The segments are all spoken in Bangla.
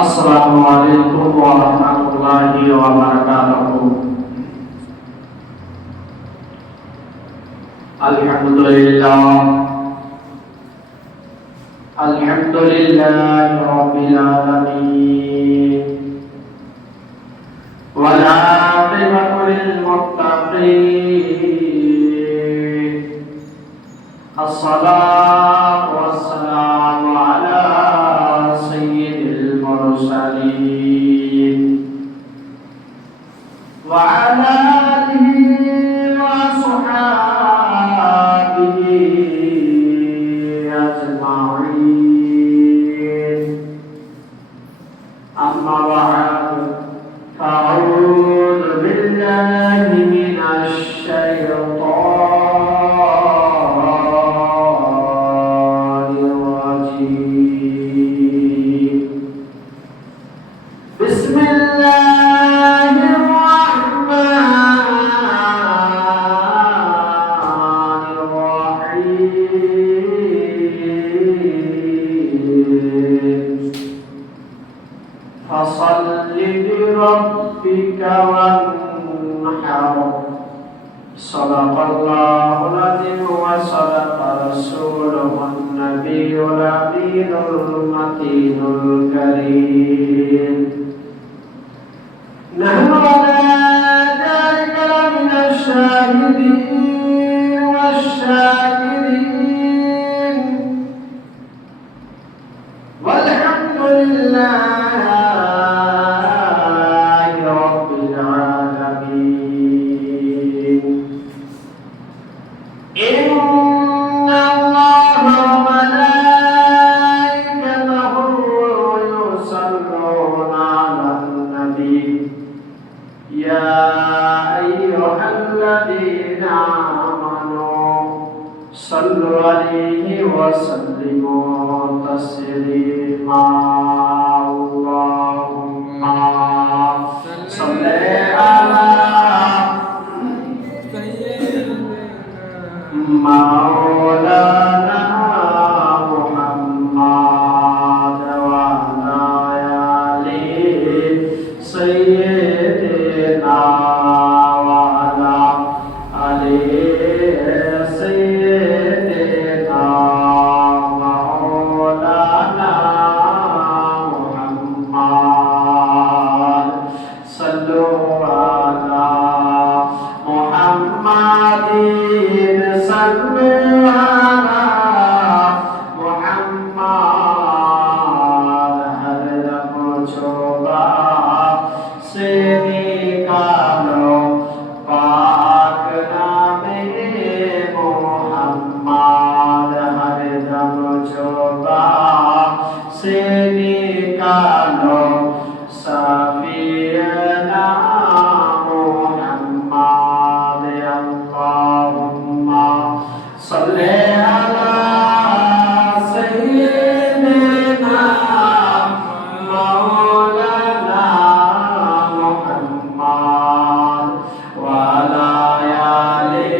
আসসালামু আলাইকুম ওয়া রাহমাতুল্লাহি ওয়া বারাকাতুহু। আলহামদুলিল্লাহি রাব্বিল আলামিন ওয়াল আকিবাতু লিল মুত্তাকিন। আসসালাতু ওয়াসসালামু আলা সাইয়্যিদিল মুরসালিন ওয়া আলা আলিহি ওয়া সাহবিহি আজমাইন। আম্মা বা'দ, ফাআউযু বিল্লাহি মিনাশ শাইতানির রাজীম। বিসমিল্লাহির রাহমানির রাহিম। ফাসাল্লি লিরাব্বিকা ওয়ানহার। সাদাকাল্লাহুল আযীম ওয়া সাদাকা রাসূলুহুন নাবিয়্যুল আমিনুল মাতিনুল কারীম। নাহনু আলা যালিকা লামিনাশ শাহিদিন ওয়াশ শাকিরিন। ওয়ালহামদুলিল্লাহি রাব্বিল আলামিন। ইন্নাল্লাহা ওয়া মালাইকাতাহু ইউসাল্লুনা আলান নাবী ইয়া আইয়ুহাল্লাযীনা আমানু সাল্লু আলাইহি ওয়া সাল্লিমু তাসলিমা। আল্লাহুম্মা সাল্লি আলা মাওলানা মুহাম্মাদ ওয়া আলা আলি সাইয়্যিদিনা ওয়া আলা আলি সাইয়্যিদিনা মাওলানা মুহাম্মাদ। সাল্লু আলা মুহাম্মাদিন সাল্লু আলা মুহাম্মাদ। হর রহমচোবা সে নিকালো পাক নামে মুহাম্মাদ। হর রহমচোবা সে নিকালো সাফিয়ানা মুহাম্মাদ। আল্লাহুম্মা সাল্লি আলা সাইয়্যিদিনা মাওলানা মুহাম্মাদ ওয়া আলা আলি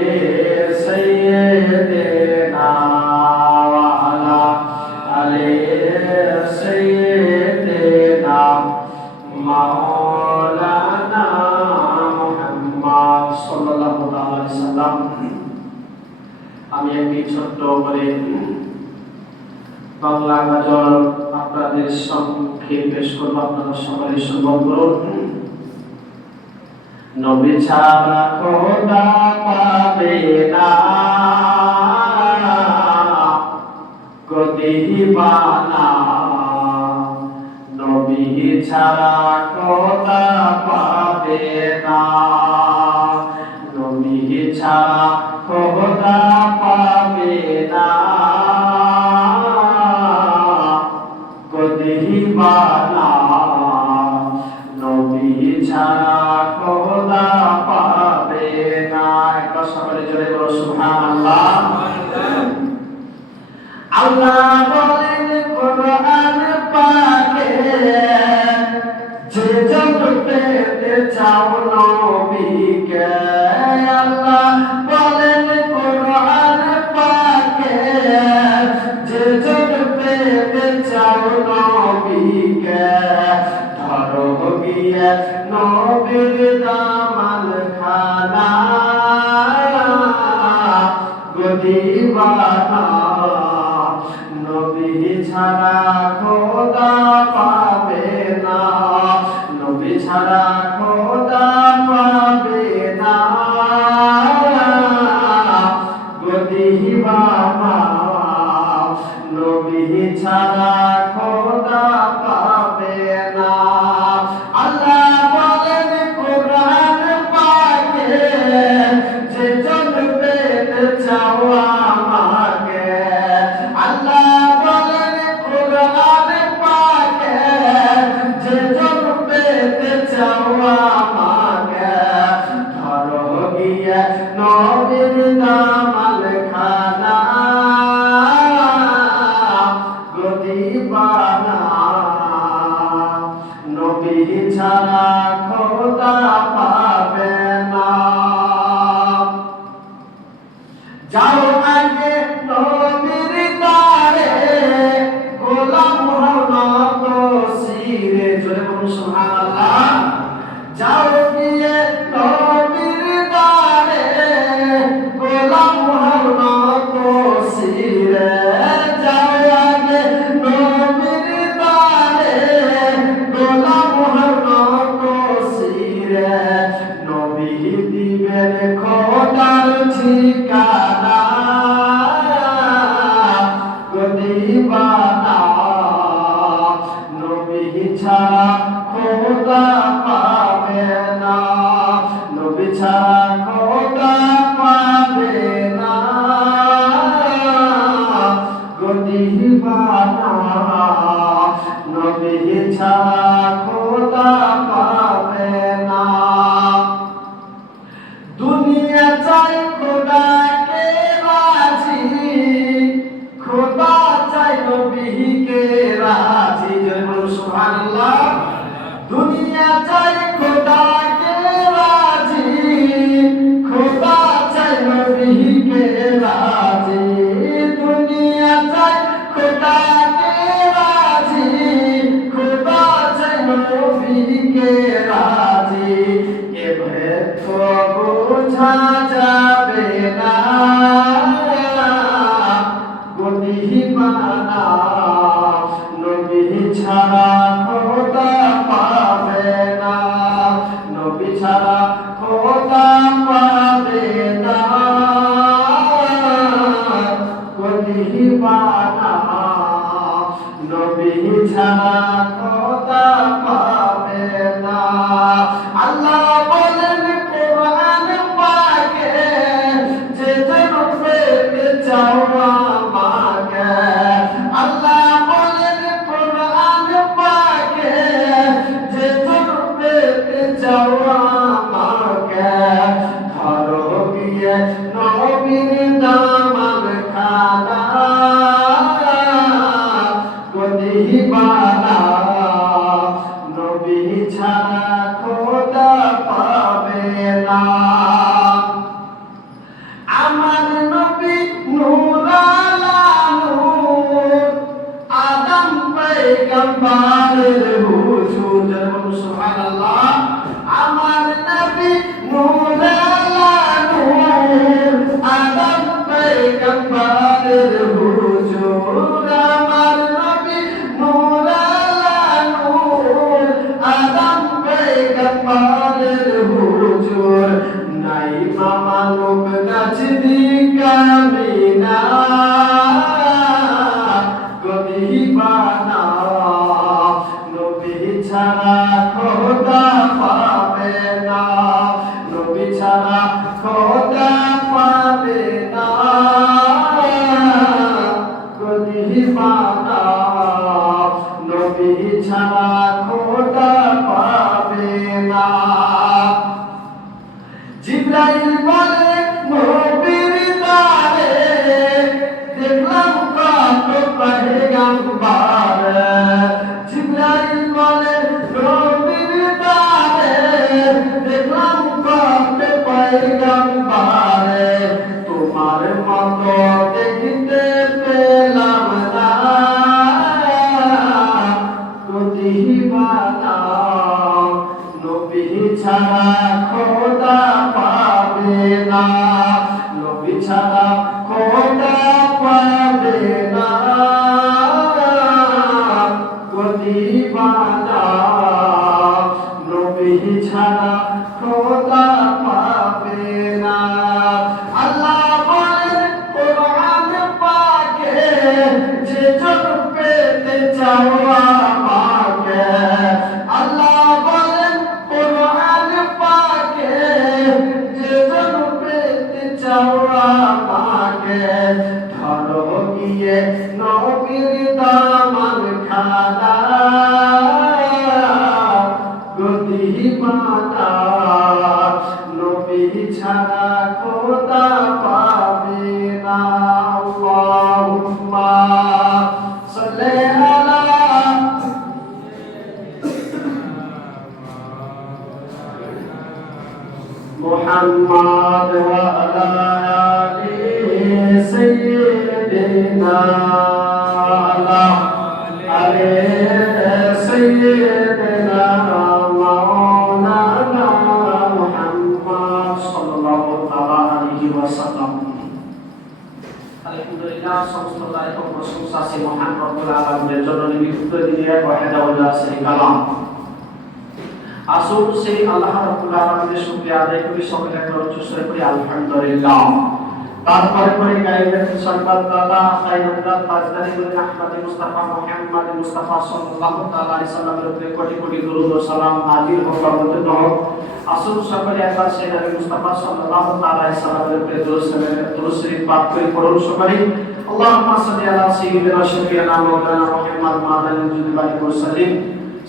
সাইয়্যিদিনা ওয়া আলা আলি সাইয়্যিদিনা মাওলানা মুহাম্মদ সাল্লাল্লাহু আলাইহি সাল্লাম। আমি একটি ছোট্ট করে বাংলা গজল আপনাদের সম্মুখে পেশ করব। আপনারা সকলে শ্রবণ করুন। নবী ছাড়া খোদা পাবে না গো দিওয়ানা। নবী ছাড়া খোদা পাবে না। নবী ছাড়া খোদা পাবে না গো দিওয়ানা। নবী ছাড়া খোদা পাবে না। একবার সকলে জোরে বলো সুবহানাল্লাহ। আল্লাহ বলেন কোরআন পাকে, যে যত পেতে চাও নবীকে। আল্লাহ বলেন কোরআন পাকে, যে যত পেতে চাও নবীকে। গিয়ে নবীর দামান খানা গদিবানা নবী ছাড়া খোদা পাবে না নবী ছাড়া খোদা পাবে না গদিবানা নবী ছাড়া খোদা পাবে না আল্লাহ বলেন কোরআন পাকে যে জন পেতে চাও আমাকে আল্লাহ বলেন কোরআন পাকে যে জন পেতে চাও আমাকে ধরো গিয়ে নবীর দামাল খানা গদিবানা নবী ছাড়া খোদা পাবে না যাও আগে নবীর দ্বারে গোলাম হলো তো সিরে জোরে বলুন সুবহানাল্লাহ যাও গিয়ে নবীর দ্বারে গোলাম হলো তো সিরে যাও আগে নবীর দ্বারে গোলাম হলো তো সিরে নবী দিবেন খোদার ঠিকানা গদিবানা নবী ছাড়া খোদা পাবে না নবী ছাড়া খোদা পাবে না গদিবানা নবী ছাড়া খোদা পাবে না দুনিয়া চাই খোদাকে রাজি খোদা চাই নবীকে রাজি জয় বলুন সুবহানাল্লাহ দুনিয়া চাই খোদাকে রাজি খোদা চাই নবীকে রাজি দুনিয়া চাই খোদাকে রাজি খোদা চাই নবীকে রাজি এভাবে তো বোঝা যাবে না গদিবানা নবী ছাড়া খোদা পাবে না নবী ছাড়া খোদা পাবে না গদিবানা নবী ছাড়া খোদা পাবে না আল্লাহ বলেন কোরআন পাকে যে জন পেতে চাও আমাকে আল্লাহ বলেন কোরআন পাকে যে জন পেতে চাও আমাকে ধরো গিয়ে নবীর দামান খানা গদিবানা নবী ছাড়া খোদা পাবে না আমার নবী নূর আলা নূর আদম পয়গম্বরের হুজুর বলুন সুবহানাল্লাহ আমার নবী নূর আলা নূর আদম পয়গম্বরের হুজুর আমার নবী নূর আলা নূর আদম পয়গম্বরের হুজুর নাই মামা লোক নজদীক আমিনা গদিবানা নবী ছাড়া খোদা পাবে না নবী ছাড়া খোদা পাবে না গদিবানা নবী ছাড়া খোদা পাবে না জিবরাইল বলে নবীর দ্বারে দেখলাম কত পয়গম্বর জিবরাইল বলে নবীর দ্বারে দেখলাম কত পয়গম্বর তোমার মতো দেখতে পেলাম না গদিবানা ছাড়া খোদা পাবে না, নবী ছাড়া খোদা পাবে না, গদিবানা নবী ছাড়া খোদা পাবে না। আল্লাহ বলেন কোরআন পাকে, যে জন পেতে চাও আমাকে। আল্লাহ বলেন কোরআন পাকে, যে জন পেতে চাও আমাকে। ধরো গিয়ে নবীর দামান খানা, গদিবানা নবী ছাড়া খোদা পাবে না। আল্লাহুম্মা সাল্লি আলা মুহাম্মাদ ওয়া আলা আলি সাইয়্যিদিনা আলি সাইয়্যিদিনা মাওলানা মুহাম্মদ সাল্লাল্লাহু তাআলা আলাইহি ওয়াসাল্লাম। আলহামদুলিল্লাহ, সমস্ত তারিফ ও প্রশংসা সে মহান রব্বুল আলামিনের জন্য। নিযুক্ত দিনে ওয়াহদাহুল্লাহ শারীকা লাহ। আসুন সেই আল্লাহ রাব্বুল আলামিনের শুকরিয়া আদায় করি, সকলে একবার উচ্চস্বরে করি আলহামদুলিল্লাহ। তারপরে পরে গায়বের সংবাদ দাতা সাইয়্যিদুল তাজদারি ইবনে আহমদ মুস্তাফা মুহাম্মদ মুস্তাফা সাল্লাল্লাহু তাআলা আলাইহি সাল্লামের উপরে কোটি কোটি দরুদ ও সালাম নাযিল হোক বর্ণিত হোক। আসুন সকলে একবার সেই নবী মুস্তাফা সাল্লাল্লাহু তাআলা আলাইহি সাল্লামের উপরে দরুদ শরীফ পাঠ করে পড়ুন সকলে। আল্লাহুম্মা সাল্লি আলা সাইয়্যিদিনা শাফিঈনা মাওলানা মুহাম্মদ মাদানিল জুদবানি মুরসালিন।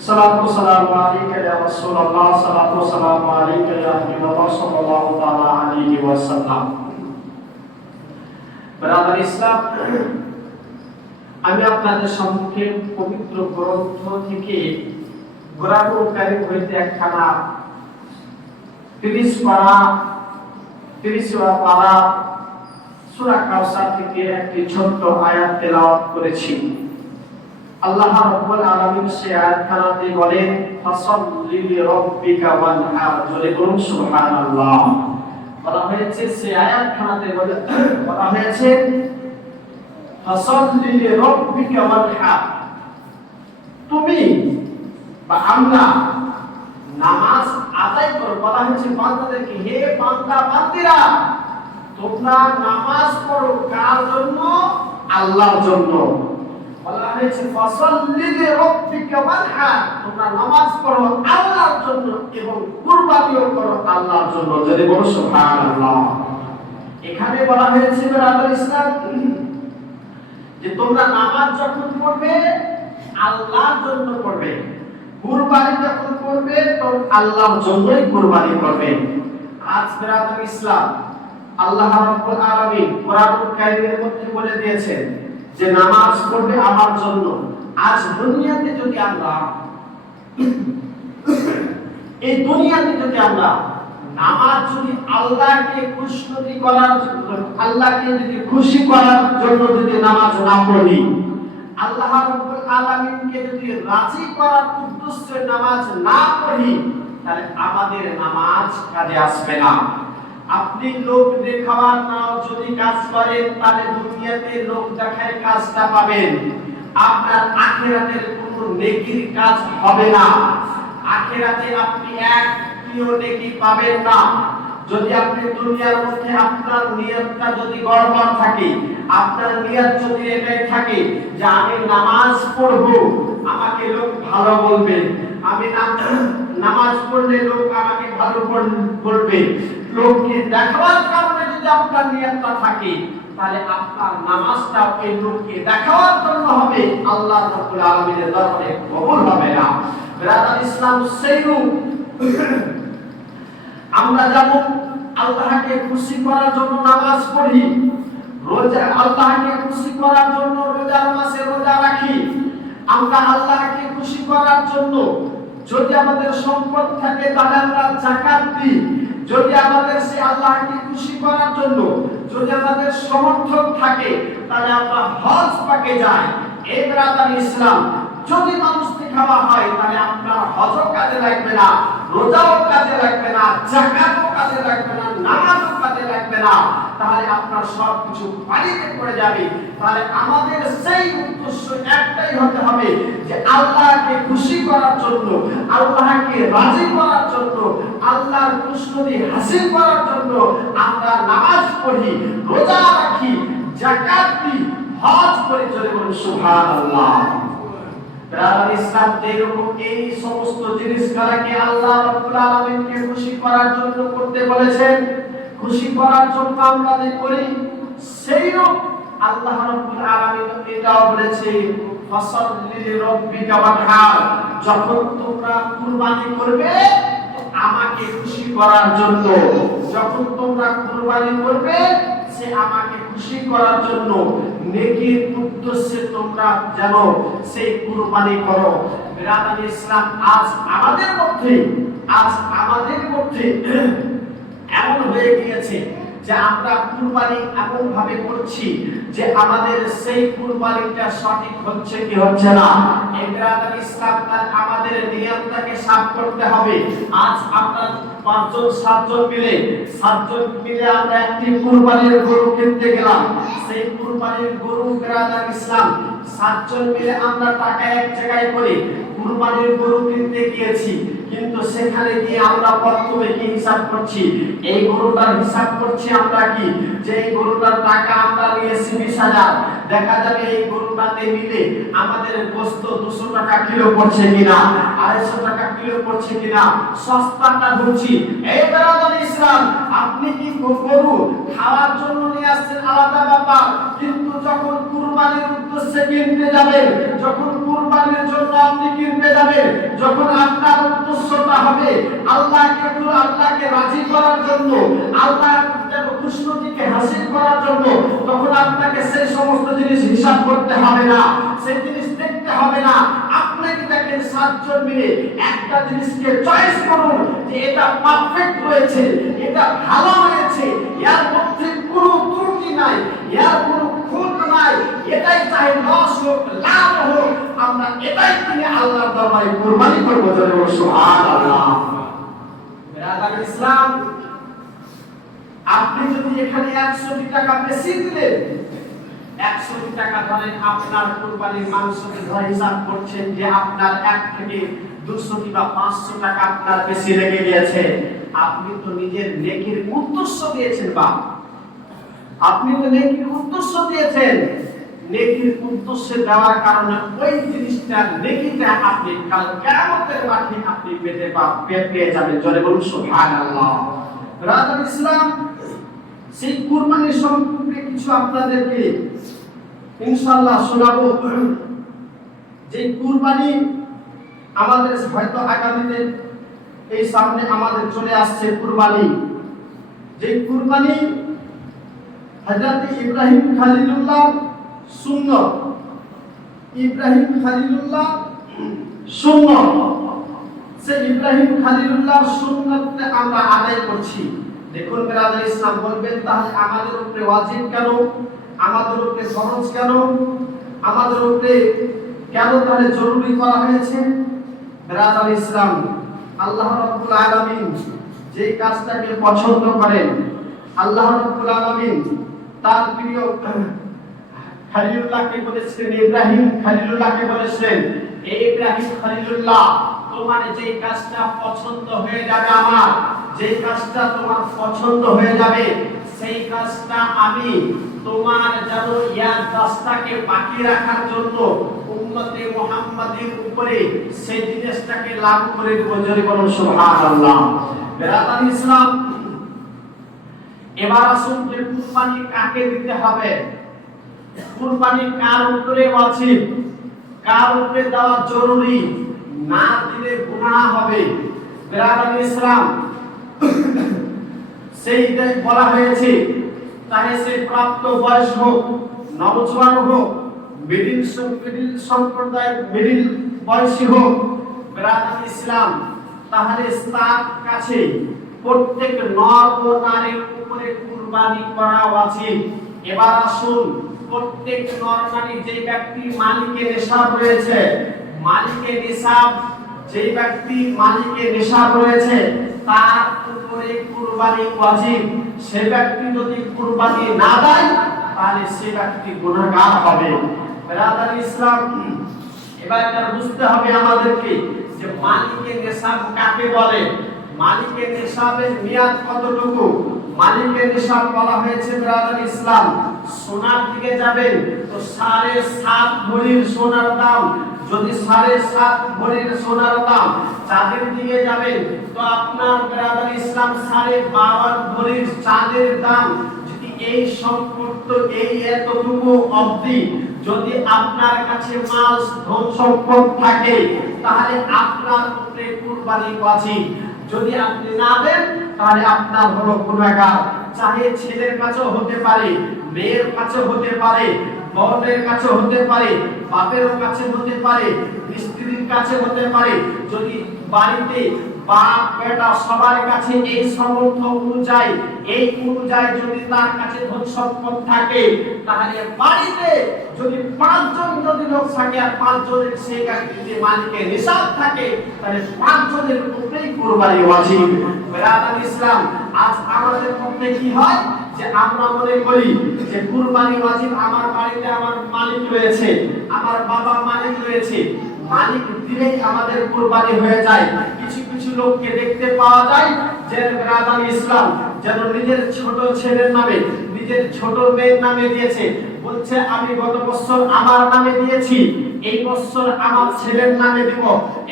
সালাতু সালামু আলাইকা ইয়া রাসূলুল্লাহ, সালাতু সালামু আলাইকা ইয়া হাবিবাল্লাহ সাল্লাল্লাহু তাআলা আলাইহি ওয়াসাল্লাম। ব্রাদার ইসলাম, আমি আপনাদের সম্মুখে পবিত্র গ্রন্থ থেকে কোরআনুল কারীম হইতে একখানা 30 পারা সূরা কাউসার থেকে একটি ছোট্ট আয়াত তেলাওয়াত করেছি। আল্লাহ রাব্বুল আলামিন সেই আয়াতখানাতে বলেন, ফাসাল্লি লিরাব্বিকা ওয়ানহার। জোরে বলুন সুবহানাল্লাহ। বলা হয়েছে সেই আয়াতখানাতে বলা হয়েছে ফাসাল্লি লিরাব্বিকা ওয়ানহার, তুমি বা আমরা নামাজ আদায় করো। বলা হয়েছে বান্দাদেরকে, হে বান্দা বান্দিরা, তোমরা নামাজ পড়ো কার জন্য? আল্লাহর জন্য। বলা হয়েছে ফাসাল্লি লিরাব্বিকা ওয়ানহার, তোমরা নামাজ পড়ো আল্লাহর জন্য এবং কুরবানিও করো আল্লাহর জন্য। যদি বলো সুবহানাল্লাহ। এখানে বলা হয়েছে ব্রাদার ইসলাম যে তোমরা নামাজ যখন পড়বে আল্লাহর জন্য পড়বে, কুরবানি যখন করবে তখন আল্লাহর জন্যই কুরবানি করবে। আজ ব্রাদার ইসলাম, আল্লাহ রাব্বুল আলামিন কোরআনুল কারীমের মধ্যে বলে দিয়েছেন যে নামাজ পড়বে আমার জন্য। আজ দুনিয়াতে যদি আমরা এই দুনিয়াতে যদি আমরা নামাজ যদি আল্লাহকে খুশি করার জন্য, আল্লাহকে যদি খুশি করার জন্য যদি নামাজ না পড়ি, আল্লাহ রাব্বুল আলামিনকে যদি রাজি করার উদ্দেশ্যে নামাজ না পড়ি, তাহলে আমাদের নামাজ কাজে আসবে না। আপনি লোক দেখাবার নাও যদি কাজ করেন, তাহলে দুনিয়াতে লোক দেখায় কাজটা পাবেন, আপনার আখিরাতের কোনো নেকির কাজ হবে না। আখিরাতে আপনি একটিও নেকি পাবেন না। যদি আপনি দুনিয়ার মধ্যে আপনার নিয়তটা যদি গড়বড় থাকে, আপনার নিয়ত যদি এটাই থাকে যে আমি নামাজ পড়ব, আমাকে লোক ভালো বলবে, আমি নামাজ পড়লে লোক আমাকে ভালো বলবে, লোককে দেখাবার কারণে যদি আপনার নিয়তটা থাকে, তাহলে আপনার নামাজটা ওই লোককে দেখাবার জন্য হবে, আল্লাহ রাব্বুল আলামিনের দরবারে কবুল হবে না। ব্রাদার ইসলাম, সেইরূপ আমরা যেমন আল্লাহকে খুশি করার জন্য নামাজ পড়ি, রোজা আল্লাহকে খুশি করার জন্য রোজার মাসে রোজা রাখি, আমরা আল্লাহকে খুশি করার জন্য যদি আমাদের সম্পদ থাকে তাহলে আমরা যাকাত দিই, যদি আমাদের সেই আল্লাহকে খুশি করার জন্য যদি আমাদের সমর্থন থাকে তাহলে আমরা হজ পাকে যাই। এই ব্রাদার ইসলাম, যদি মানুষ দেখাওয়া হয় তাহলে আপনার হজও কাজে লাগবে না, রোজাও কাজে লাগবে না, যাকাতও কাজে লাগবে না, নামাজও কাজে লাগবে না, তাহলে আপনার সবকিছু পানিতে পড়ে যাবে। তাহলে আমাদের সেই উদ্দেশ্য একটাই হতে হবে যে আল্লাহকে খুশি করার জন্য, আল্লাহকে রাজি করার জন্য, আল্লাহর খুশনুদি হাসিল করার জন্য আমরা নামাজ পড়ি, রোজা রাখি, যাকাত দিই, হজ করি। চলে বলুন সুবহানাল্লাহ। ব্রাদার ইসলাম, যেরকম এই সমস্ত জিনিস কারাকে আল্লাহ রাব্বুল আলামিনকে খুশি করার জন্য করতে বলেছেন, খুশি করার জন্য আমরা যে করি, সেইরকম আল্লাহ রাব্বুল আলামিন এটাও বলেছে, ফাসাল্লি লিরাব্বিকা ওয়ানহার। যখন তোমরা কুরবানি করবে আমাকে খুশি করার জন্য, যখন তোমরা কুরবানি করবে সে আমাকে খুশি করার জন্য, নেকির উদ্দেশ্যে তোমরা যেন সেই কুরবানি করো। বিরাদার ইসলাম, আজ আমাদের মধ্যে এমন হয়ে গিয়েছে যে আমরা কুরবানি এমন ভাবে করছি যে আমাদের সেই কুরবানিটা সঠিক হচ্ছে কি হচ্ছে না। বিরাদার ইসলাম, আমাদের নিয়তটাকে সাফ করতে হবে। আজ আমরা 5-7 জন মিলে আমরা একটি কুরবানির গরু কিনতে গেলাম। সেই কুরবানির গরু, বিরাদার ইসলাম, 7 জন মিলে আমরা টাকা এক জায়গায় করে কুরবানির গরু কিনতে গিয়েছি, কিন্তু সেখানে গিয়ে আমরা প্রথমে কি হিসাব করছি? এই গরুটার হিসাব করছি আমরা কি, যে এই গরুটার টাকা আমরা নিয়েছি 20,000, দেখা যাবে এই গরুটাতে মিলে আমাদের গোশত 200 টাকা কিলো পড়ছে কিনা, 250 টাকা কিলো পড়ছে কিনা, সস্তাটা ধরছি। এই বিরাদার ইসলাম, আপনি কি গরু খাওয়ার জন্য নিয়ে আসছেন আলাদা ব্যাপার, কিন্তু যখন কুরবানির উদ্দেশ্যে কিনতে যাবেন, যখন কুরবানির জন্য আপনি কিনতে যাবেন, যখন আপনার উদ্দেশ্যটা হবে আল্লাহকে রাজি করার জন্য, আল্লাহর খুশনুদিকে হাসিল করার জন্য, তখন আপনাকে সেই সমস্ত জিনিস হিসাব করতে হবে না, সেই জিনিস দেখতে হবে না। আপনাকে দেখেন 7 জন মিলে একটা জিনিসকে চয়েস করুন যে এটা পারফেক্ট রয়েছে, এটা ভালো হয়েছে, এর মধ্যে কোনো ত্রুটি নাই, এর কোনো খুঁত নাই, এটাই চাই লস হোক লাভ হোক, আমরা এটাই কিনে আল্লাহর দরবারে কুরবানি করব। জোরে বলুন সুবহানাল্লাহ। বিরাদার ইসলাম, আপনি যদি এখানে 100 টাকা বেশি দিলেন, 100 টাকা ধরেন আপনার কুরবানির মাংসকে ধরে হিসাব করছেন যে আপনার 1 থেকে 200 বা 500 টাকা আপনার বেশি লেগে গিয়েছে, আপনি তো নিজের নেকির উদ্দেশ্য দিয়েছেন, বা আপনি তো নেকির উদ্দেশ্য দিয়েছেন। নেকির উদ্দেশ্য দেওয়ার কারণে ওই জিনিসটা, নেকিটা আপনি কাল কিয়ামতের মাঠে আপনি পেয়ে যাবেন। জোরে বলুন সুবহানাল্লাহ। বিরাদার ইসলাম, সেই কুরবানির সম্পর্কে কিছু আপনাদেরকে ইনশাআল্লাহ শোনাবো। যে কুরবানি আমাদের হয়তো আগামীতে এই সামনে আমাদের চলে আসছে কুরবানি, যে কুরবানি হযরত ইব্রাহিম খলিলুল্লাহ সুন্নত, ইব্রাহিম খলিলুল্লাহ সুন্নত, সেই ইব্রাহিম খলিলুল্লাহ সুন্নতকে আমরা আদায় করছি। দেখুন বিরাদার ইসলাম, বলবেন তাহলে আমাদের উপরে ওয়াজিব কেন, আমাদের উপরে ফরজ কেন, আমাদের উপরে কেন তাহলে জরুরি করা হয়েছে? বিরাদার ইসলাম, আল্লাহ রাব্বুল আলামিন যে কাজটাকে পছন্দ করেন, আল্লাহ রাব্বুল আলামিন তার প্রিয় খলিলুল্লাহকে বলেছিলেন, ইব্রাহিম খলিলুল্লাহকে বলেছিলেন, হে ইব্রাহিম খলিলুল্লাহ, তোমার যে কাজটা পছন্দ হয়ে যাবে, আমার যে কাজটা তোমার পছন্দ হয়ে যাবে, সেই কাজটা আমি তোমার যেন ইয়ার কাজটাকে বাকি রাখার জন্য উম্মতে মুহাম্মাদের উপরে সেই জিনিসটাকে লাগু করে দেব। জোরে বলুন সুবহানাল্লাহ। বিরাদার ইসলাম, এবার আসুন যে কুরবানি কাকে দিতে হবে, কুরবানি কার উপরে ওয়াজিব, কার উপরে দেওয়া জরুরি, না দিলে গুনাহ হবে। বিরাদার ইসলাম, সেই বলা হয়েছে চাহে সে প্রাপ্ত বয়স হোক, নওজোয়ান হোক, মিডিল সম্প্রদায়, মিডিল বয়সী হোক, বিরাদার ইসলাম, তাহলে তার কাছে প্রত্যেক নর ও নারীর উপরে কুরবানি করা উচিত। এবার আসুন, প্রত্যেক নর নারী যে ব্যক্তি মালিকের নিসাব রয়েছে, মালিকের নিসাব যে ব্যক্তি মালিকের নেশাব রয়েছে তার উপরে কুরবানি ওয়াজিব। সে ব্যক্তি যদি কুরবানি না দেয় তাহলে সে ব্যক্তি গুনাহগার হবে। বেরাদার ইসলাম, এবার এটা বুঝতে হবে আমাদেরকে যে মালিকের নেশাব কাকে বলে, মালিকের নেশাবের মেয়াদ কতটুকু। মালিকের নেশাব বলা হয়েছে বেরাদার ইসলাম, সোনার দিকে যাবেন তো 7.5 ভরির সোনার দাম, যদি 7.5 ভরির সোনার দাম। চাঁদের দিকে যাবেন তো আপনার বেরাদার ইসলাম 52 ভরির চাঁদের দাম। যদি এই সম্পর্ক এই এতটুকু অবধি যদি আপনার কাছে মাল ধন সম্পদ থাকে তাহলে আপনার উপরে কুরবানি ওয়াজিব। যদি আপনি না দেন তাহলে আপনার হলো গুনাহগার। চাহে ছেলের কাছেও হতে পারে, মেয়ের কাছেও হতে পারে, বড়দের কাছে হতে পারে, বাপের কাছে হতে পারে, স্ত্রীর কাছে হতে পারে। যদি বাড়িতে বাপ বেটা সবার কাছে এই সামর্থ্য অনুযায়ী যদি তার কাছে ধন সম্পদ থাকে তাহলে বাড়িতে যদি 5 জন যদি লোক থাকে আর 5 জনের সেই ব্যক্তিতে মালিকের নিসাব থাকে তাহলে 5 জনের উপরেই কুরবানি ওয়াজিব। বেরাদার ইসলাম, আজ আমাদের মধ্যে কি হয় যে আমরা মনে করি যে কুরবানি ওয়াজিব, আমার বাড়িতে আমার মালিক রয়েছে, আমার বাবা মালিক রয়েছে, মালিক দিলেই আমাদের কুরবানি হয়ে যায়। কিছু কিছু লোককে দেখতে পাওয়া যায় যে বেরাদার ইসলাম যেন নিজের ছোট ছেলের নামে নিজের ছোট মেয়ের নামে দিয়েছে, বলছে আমি গত বছর আমার নামে দিয়েছি, এই বছর আমার ছেলের নামে দিব।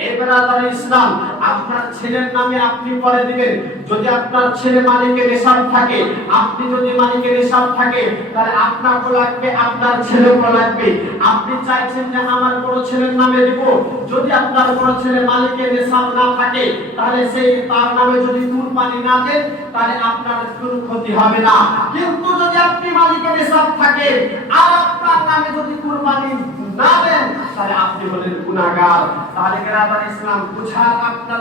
এই বেরাদার ইসলাম, আপনার ছেলের নামে আপনি পরে দিবেন। যদি আপনার ছেলে মালিকের নিসাব থাকে, আপনি যদি মালিকের নিসাব থাকে তাহলে আপনারও লাগবে, আপনার ছেলেরও লাগবে। আপনি চাইছেন যে আমার বড় ছেলের নামে দিব, যদি আপনার বড় ছেলে মালিকের নিসাব না থাকে তাহলে সেই তার নামে যদি কুরবানি না দেন তাহলে আপনার কোনো ক্ষতি হবে না। কিন্তু যদি আপনি মালিকের নিসাব থাকে আর আপনার নামে যদি কুরবানি না দেন তাহলে আপনি হলেন গুনাহগার। তাহলে বেরাদার ইসলাম, বুঝার আপনার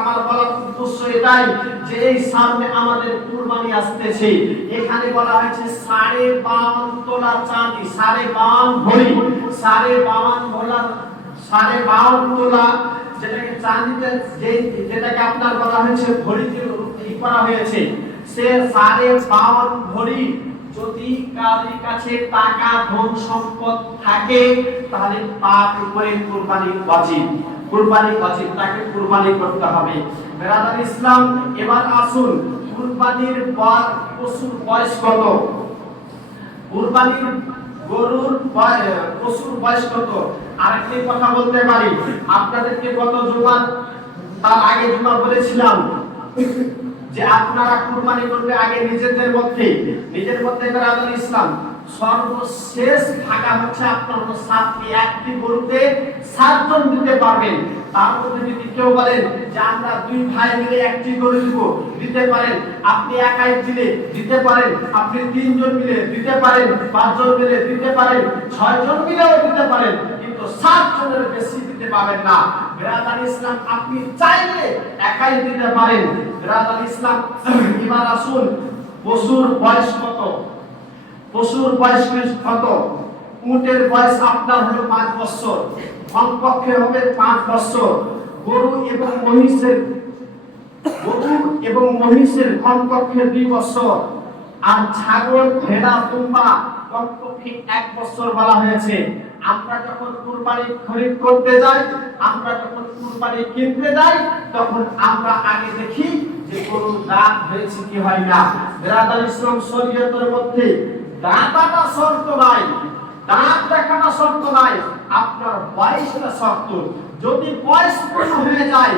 আমার বলার উদ্দেশ্য এটাই যে এই সামনে আমাদের কুরবানি আসতেছে। এখানে বলা হয়েছে 52 তোলা চাঁদি, 52 ভরি, 52 তোলা যেটাকে চাঁদিতে যেটাকে আপনার বলা হয়েছে ভরিতে করা হয়েছে, সে 52 ভরি যদি কারোর কাছে টাকা ধন সম্পদ থাকে তাহলে তার উপরে কুরবানি ওয়াজিব। কুরবানি ওয়াজিব, তাকে কুরবানি করতে হবে। বেরাদার ইসলাম, এবার আসুন কুরবানির পশুর বয়স কত, কুরবানির গরুর পশুর বয়স কত। আরেকটি কথা বলতে পারি, আপনাদেরকে গত জুমা তার আগে জুমা বলেছিলাম যে আপনারা কুরবানি করবে আগে নিজের মধ্যে বেরাদার ইসলাম সর্বশেষ ভাগা হচ্ছে আপনার হলো 7টি। একটি গরুতে 7 জন দিতে পারবেন। তার মধ্যে যদি কেউ বলেন যে আমরা 2 ভাই মিলে একটি গরু দিব, দিতে পারেন। আপনি একাই দিতে পারেন, আপনি 3 জন মিলে দিতে পারেন, 5 জন মিলে দিতে পারেন, 6 জন মিলেও দিতে পারেন, কিন্তু 7 জনের বেশি দিতে পারবেন না। বেরাদার ইসলাম, আপনি চাইলে একাই দিতে পারেন। বেরাদার ইসলাম, এবার আসুন পশুর বয়স কত। পশুর বয়স কত? উটের বয়স আপনার হলো 5 বছর, কমপক্ষে হবে 5 বছর। গরু এবং মহিষের কমপক্ষে 2 বছর। আর ছাগল, ভেড়া, দুম্বা কমপক্ষে 1 বছর বলা হয়েছে। আমরা যখন কুরবানি খরিদ করতে যাই, আমরা যখন কুরবানি কিনতে যাই, তখন আমরা আগে দেখি যে গরুর দাঁত হয়েছে কি হয় না। বেরাদার ইসলাম, শরীয়তের মধ্যে দাঁতটা শর্ত নাই, দাঁত দেখাটা শর্ত নাই, আপনার বয়সটা শর্ত। যদি বয়স পূর্ণ হয়ে যায়,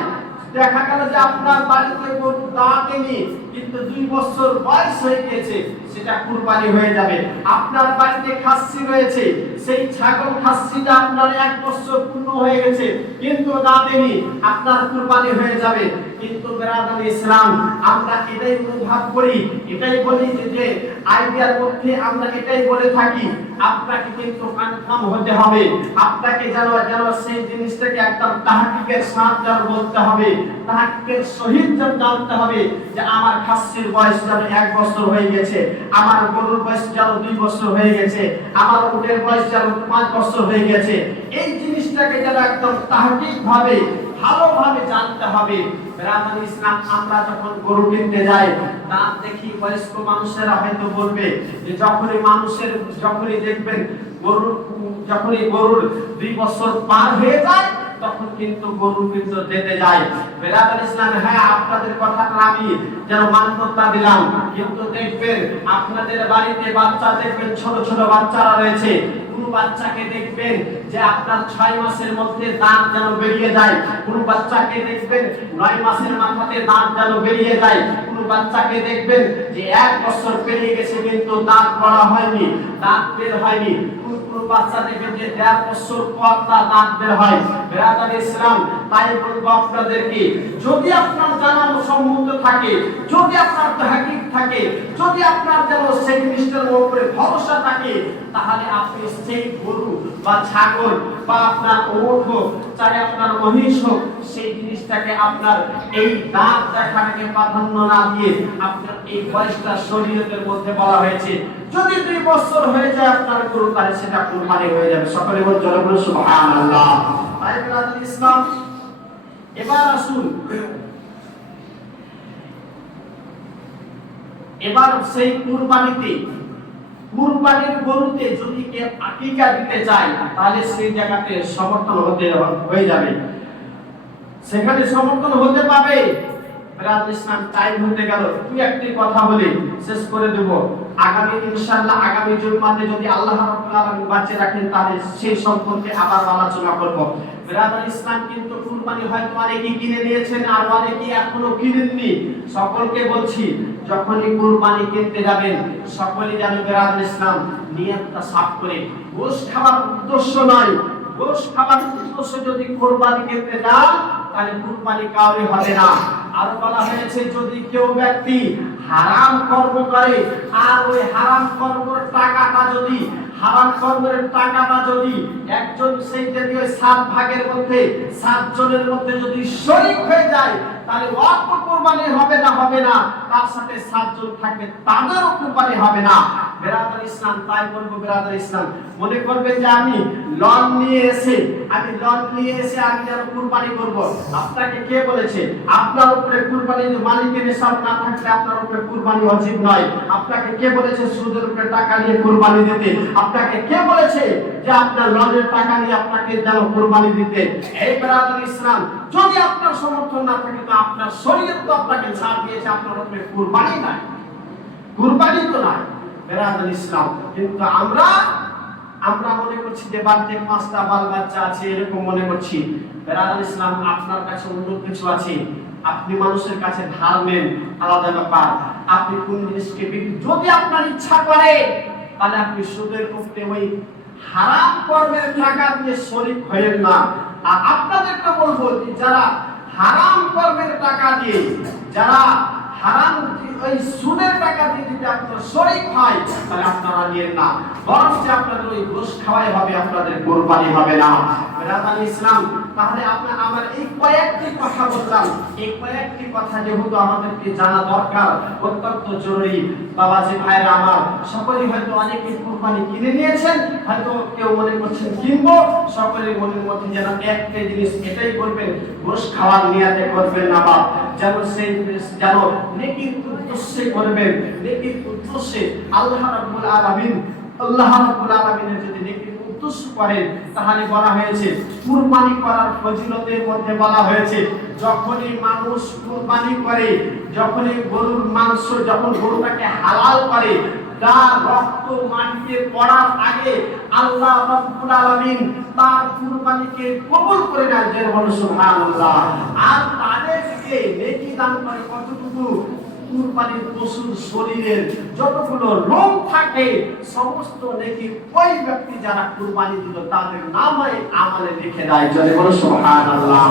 দেখা গেল যে আপনার বাড়িতে গরু দাঁতেনি কিন্তু 2 বছর বয়স হয়ে গেছে, সেটা কুরবানি হয়ে যাবে। আপনার বাড়িতে খাসি রয়েছে, সেই ছাগল খাসিটা আপনার 1 বছর পূর্ণ হয়ে গেছে কিন্তু দাঁতেনি, আপনার কুরবানি হয়ে যাবে। কিন্তু বেরাদার ইসলাম, আমরা এটাই অনুভব করি, এটাই বলি যে আইডিয়ার মধ্যে আমরা এটাই বলে থাকি, আপনাকে কিন্তু কনফার্ম হতে হবে, আপনাকে যেন সেই জিনিসটাকে একদম তাহকিকের সাথে বলতে হবে, তাহকিকের সহিত জানতে হবে যে আমার খাসির বয়স যেন 1 বছর হয়ে গেছে, আমার গরুর বয়স যেন 2 বছর হয়ে গেছে, আমার উটের বয়স যেন 5 বছর হয়ে গেছে। এই জিনিসটাকে যারা একদম তাহকিক ভাবে ভালোভাবে জানতে হবে। বেরাদার ইসলাম, আমরা যখন গরু কিনতে যাই, দাঁত দেখি বয়স্ক মানুষেরা হয়তো বলবে যে যখনই দেখবেন গরুর 2 বছর পার হয়ে যায় তখন কিন্তু গরু কিন্তু যেতে যায়। বেরাদার ইসলাম, হ্যাঁ আপনাদের কথাটা আমি যেন মান্যতা দিলাম, কিন্তু দেখবেন আপনাদের বাড়িতে বাচ্চা দেখবেন ছোট ছোট বাচ্চারা রয়েছে, কোন বাচ্চাকে দেখবেন যে আপনার 6 মাসের মধ্যে দাঁত যেন বেরিয়ে যায়, কোন বাচ্চাকে দেখবেন 9 মাসের মাথাতে দাঁত যেন বেরিয়ে যায়, কোন বাচ্চাকে দেখবেন যে 1 বছর পেরিয়ে গেছে কিন্তু দাঁত বড় হয়নি, দাঁত বের হয়নি, কোন বাচ্চা দেখবেন যে 1.5 বছর পর তার দাঁত বের হয়। বেরাদার ইসলাম, তাই বলবো আপনাদেরকে, যদি আপনার জানা সম্মত থাকে, যদি আপনার তাহকিক থাকে, যদি আপনার যেন সেই জিনিসটার উপরে ভরসা থাকে, তাহলে আপনি সেই গরু বা ছাগল বা আপনার ওট হোক, চাই আপনার মহিষ হোক, সেই জিনিসটাকে আপনার এই দাঁত দেখাটাকে প্রাধান্য না দিয়ে আপনার এই বয়সটা শরীয়তের মধ্যে বলা হয়েছে। যদি 2 বছর হয়ে যায় আপনার গরু, তাহলে সেটা কুরবানি হয়ে যাবে। সকলে বলুন জোরে বলুন সুবহানাল্লাহ। তাই বেরাদার ইসলাম, এবার আসুন, এবার সেই কুরবানির গরুতে যদি কেউ আকিকা দিতে চায়, তাহলে সেই জায়গাতে সমর্থন হয়ে যাবে, সেখানে সমর্থন হতে পাবে। বেরাদার ইসলাম, টাইম হতে গেল, তুই একটি কথা বলে শেষ করে দেব। আগামী ইনশাআল্লাহ আগামী জুমাতে যদি আল্লাহ রাব্বুল আলামিন বাঁচিয়ে রাখেন, তাহলে সেই সম্পর্কে আবার আলোচনা করব। বেরাদার ইসলাম, কিন্তু কুরবানি হয়তো অনেকেই কিনে নিয়েছেন আর অনেকেই এখনো কিনেননি। সকলকে বলছি, যখনই কুরবানি কিনতে যাবেন, সকলেই যেন বেরাদার ইসলাম নিয়তটা সাফ করে, গোশত খাবার উদ্দেশ্য নয়, গোশত খাবার উদ্দেশ্য যদি কুরবানি কিনতে যান, তাহলে কুরবানি কাউরে হবে না। আর বলা হয়েছে, যদি কেউ ব্যক্তি হারাম কর্ম করে আর ওই হারাম কর্মের টাকাটা যদি একজন সেই যদি ওই 7 ভাগের মধ্যে 7 জনের মধ্যে যদি শরীক হয়ে যায়, তাহলে অল্প কুরবানি হবে না, তার সাথে 7 জন থাকবে, তাদেরও কুরবানি হবে না। বেরাদার ইসলাম, তাই বলবো বেরাদার ইসলাম, মনে করবেন যে আমি লোন নিয়ে এসে আমি যেন কুরবানি করব, আপনাকে কে বলেছে? আপনার উপরে কুরবানির মালিকের নিসাব না থাকলে আপনার উপরে কুরবানি ওয়াজিব নয়। আপনাকে কে বলেছে সুদের উপরে টাকা নিয়ে কুরবানি দিতে? আপনাকে কে বলেছে যে আপনার লোনের টাকা নিয়ে আপনাকে যেন কুরবানি দিতে? এই বেরাদার ইসলাম, যদি আপনার সমর্থন না থাকে, তো আপনার শরীয়ত তো আপনাকে ছাড় দিয়েছে, আপনার উপরে কুরবানি তো নাই বেরাদার ইসলাম। কিন্তু আমরা মনে করছি যে বাড়িতে 5টা বাল বাচ্চা আছে, এরকম মনে করছি। বেরাদার ইসলাম, আপনার কাছে অন্য কিছু আছে, আপনি মানুষের কাছে ধার নেন, আলাদা ব্যাপার। আপনি কোন জিনিসকে যদি আপনার ইচ্ছা করে, তাহলে আপনি সুদের উপরে ওই হারাম কর্মের টাকা দিয়ে শরীক হয়েন না। আর আপনাদেরকে বলবো যে যারা হারাম কর্মের টাকা দিয়ে, যারা হারাম ওই সুদের টাকা দিয়ে যদি আপনার শরীক হয়, তাহলে আপনারা নিয়েন না, বরং যে আপনাদের ওই ঘুষ খাওয়াই হবে, আপনাদের কুরবানি হবে না। বেরাদার ইসলাম, তাহলে আমার এই কয়েকটি কথা বললাম, এই কয়েকটি কথা যেহেতু আমাদেরকে জানা দরকার, অত্যন্ত জরুরি। বাবাজি ভাইরা আমার, সকলেই হয়তো অনেকে কুরবানি কিনে নিয়েছেন, হয়তো কেউ মনে করছেন কিনবো, সকলের মনের মধ্যে যেন একটা জিনিস এটাই করবেন, ঘুষ খাওয়ার নিয়তে করবেন না, বাপ যেন সেই যেন নেকির উদ্দেশ্যে করবেন, নেকির উদ্দেশ্যে আল্লাহ রাব্বুল আলামিনের যদি নেকির উদ্দেশ্য করেন, তাহলে বলা হয়েছে কুরবানি করার ফজিলতের মধ্যে বলা হয়েছে, যখনই মানুষ কুরবানি করে, যখনই গরুর মাংস, যখন গরুটাকে হালাল করে, তার রক্ত মাটিতে পড়ার আগে আল্লাহ রাব্বুল আলামিন তার কুরবানিকে কবুল করে নেন, যে বলেন সুবহানাল্লাহ। আর তাদেরকে নেকি দান করে কতটুকু? কুরবানির পশুর শরীরের যতগুলো লোম থাকে, সমস্ত নেকি ওই ব্যক্তি যারা কুরবানি দিল তাদের নামে আমলে লিখে দেয়, যে বলেন সুবহানাল্লাহ।